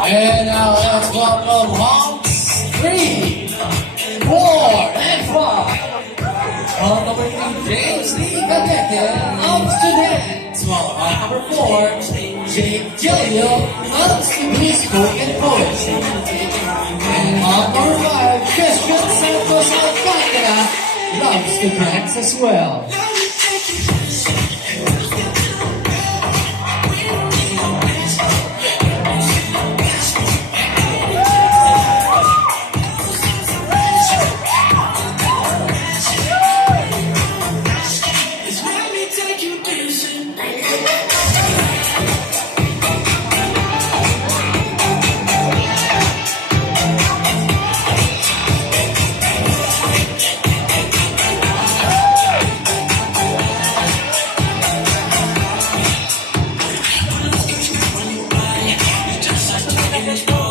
And now let's welcome Honks 3, 4, and 5. On number 3, James Lee Gadeke of Students. While on number 4, Jake Jalio of Simply Spoken Poetry. And on number 5, Christian Santos Alcantara loves to dance as well. Let's go.